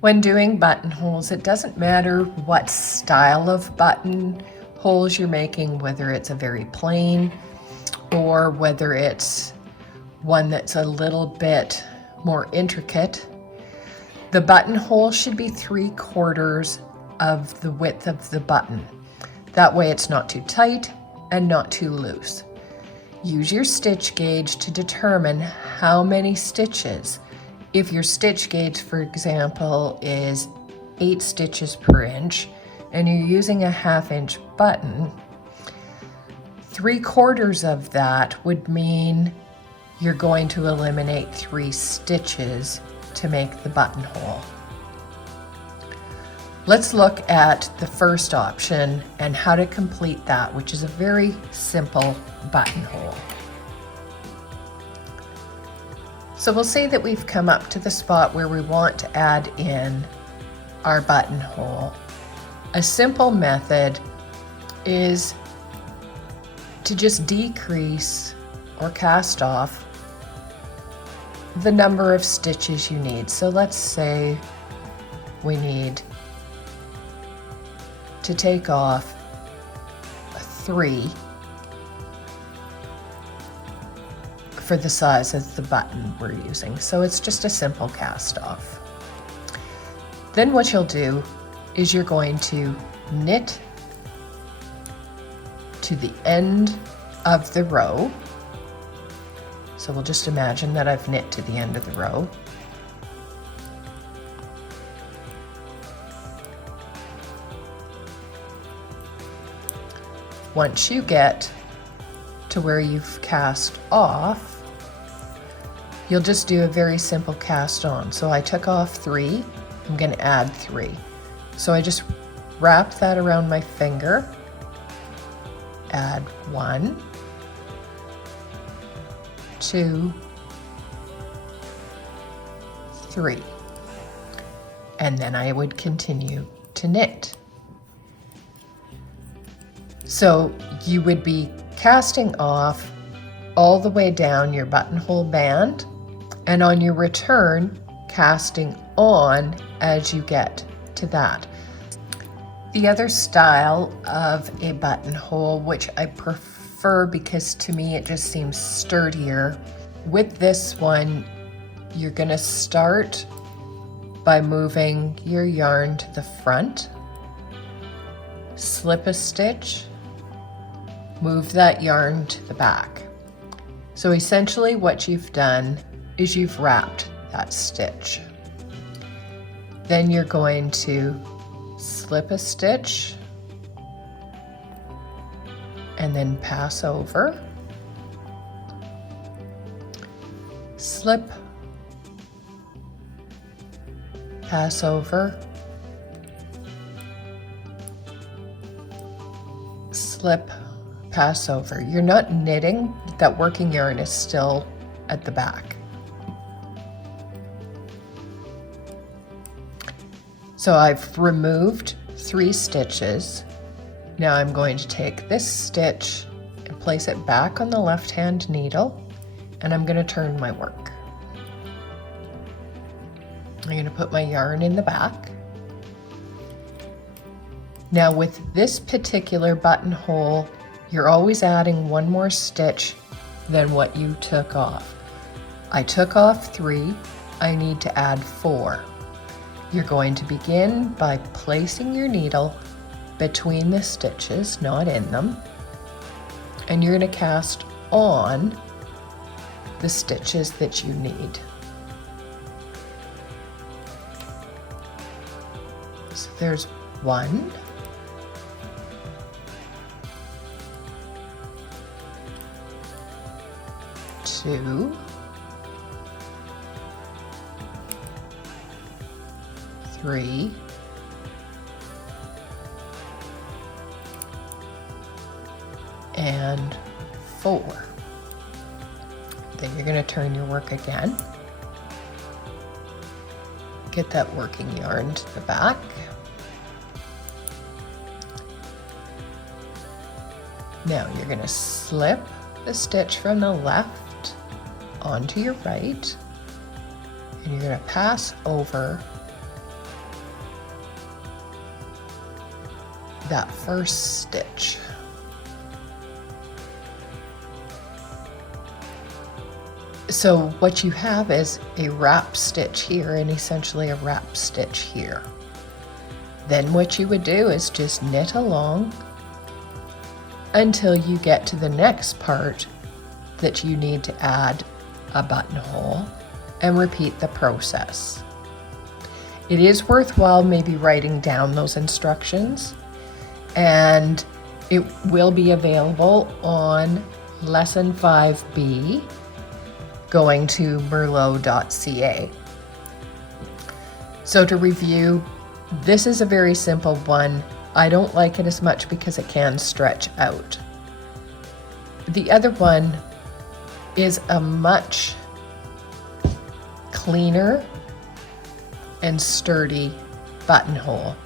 When doing buttonholes, it doesn't matter what style of buttonholes you're making, whether it's a very plain or whether it's one that's a little bit more intricate. The buttonhole should be 3/4 of the width of the button. That way it's not too tight and not too loose. Use your stitch gauge to determine how many stitches. If your stitch gauge, for example, is 8 stitches per inch and you're using a 1/2 inch button, 3/4 of that would mean you're going to eliminate 3 stitches to make the buttonhole. Let's look at the first option and how to complete that, which is a very simple buttonhole. So we'll say that we've come up to the spot where we want to add in our buttonhole. A simple method is to just decrease or cast off the number of stitches you need. So let's say we need to take off 3 for the size of the button we're using. So it's just a simple cast off. Then what you'll do is you're going to knit to the end of the row. So we'll just imagine that I've knit to the end of the row. Once you get to where you've cast off, you'll just do a very simple cast on. So I took off 3, I'm going to add 3. So I just wrap that around my finger, add 1, 2, 3, and then I would continue to knit. So you would be casting off all the way down your buttonhole band, and on your return, casting on as you get to that. The other style of a buttonhole, which I prefer because to me it just seems sturdier, with this one, you're going to start by moving your yarn to the front, slip a stitch, move that yarn to the back. So essentially what you've done is you've wrapped that stitch. Then you're going to slip a stitch and then pass over, slip, pass over, slip, pass over. You're not knitting, that working yarn is still at the back. So I've removed 3 stitches. Now I'm going to take this stitch and place it back on the left-hand needle, and I'm going to turn my work. I'm going to put my yarn in the back. Now with this particular buttonhole, you're always adding 1 more stitch than what you took off. I took off 3, I need to add 4. You're going to begin by placing your needle between the stitches, not in them, and you're going to cast on the stitches that you need. So there's 1, 2, 3, and 4. Then you're going to turn your work again. Get that working yarn to the back. Now you're going to slip the stitch from the left onto your right, and you're going to pass over that first stitch. So what you have is a wrap stitch here and essentially a wrap stitch here. Then what you would do is just knit along until you get to the next part that you need to add a buttonhole, and repeat the process. It is worthwhile maybe writing down those instructions, and it will be available on lesson 5B going to merlot.ca. So to review, this is a very simple one. I don't like it as much because it can stretch out. The other one is a much cleaner and sturdy buttonhole.